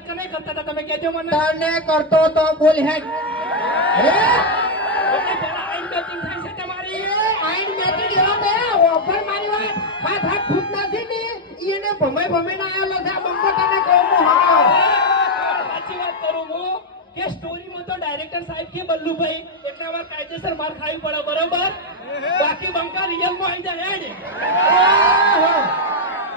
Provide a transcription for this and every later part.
વાત કને કરતા હતા તમે કહેજો મને તને કરતો તો બોલ હેડ હે એટલે પેલા આઈન બેટિંગ થાય છે તમારી આઈન બેટી એવો બે ઓફર મારી વાત હાથ હાથ ફૂટ નથી ને એને ભમે ના આવેલો છે આ બંકો તને કહું હું હા સાચી વાત કરું હું કે સ્ટોરીમાં તો ડાયરેક્ટર સાહેબ કે બલ્લુભાઈ એટલા વાર કાયદેસર માર ખાવી પડે બરોબર બાકી બંકા રિયલમાં આવી જાય હેડ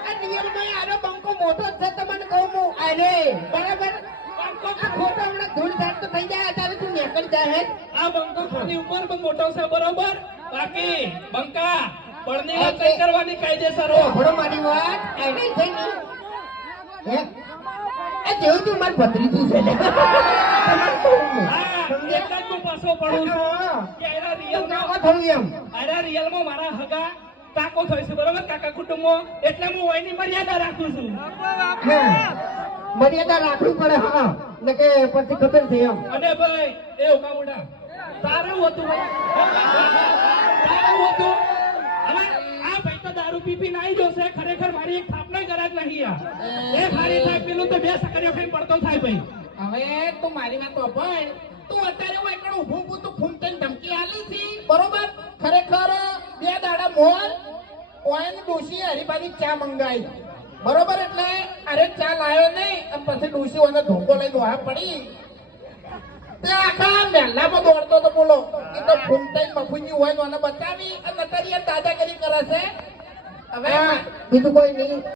આ રિયલમાં આરો બંકો મોટો જ છે તમને કહું હું અરે બરાબર બંકો આ ખોટો હમણાં ધૂળ ધાડ તો થઈ જાય ત્યારે તું નીકળી જાય હે આ બંકો ખાલી ઉપર પણ મોટો છે બરોબર બાકી બંકા બળની વાત નહીં કરવાની કાયદેસર હો ઘોડો મારી વાત એને છે ને હે આ જેવું તું માર ભત્રીજું છે લે હા એટલે જ હું પાછો પડું છું કે એના રિયલમાં થોડું એમ અરે રિયલમાં મારા હગા કાકો થાય છે બરોબર કાકા કુટુંબમાં એટલે હું વયની મર્યાદા રાખું છું મર્યાદા રાખવી પડે હા ને કે પછી ખબર છે એમ અને ભાઈ એ ઉકામુડા તારું હતું તારું હતું હવે આ ભાઈ તો દારૂ પી નાઈ જશે ખરેખર મારી એક થાપના ગરાજ નહીં આ એ ખાલી થાય પેલું તો બે સકરીઓ ખાઈને પડતો થાય ભાઈ હવે તું મારી વાત સાંભળ તું અત્યારે હું એકડો ઊભું તું ફૂમ તને ધમકી આલી હતી બરોબર ખરેખર બે દાડા મોલ ઓયન ડોશી હરીબાની ચા મંગાઈ બરોબર એટલે અરે ચા લાયો નહીં અને પછી ડોશી ઓને ધોકો લઈ દોહા પડી તે આખા મહેલામાં દોડતો તો બોલો એ તો ફૂમ તઈને મફુજી હોય તો એને બચાવી અને અત્યારે દાદાગીરી કરે છે હવે બીજું કોઈ નહીં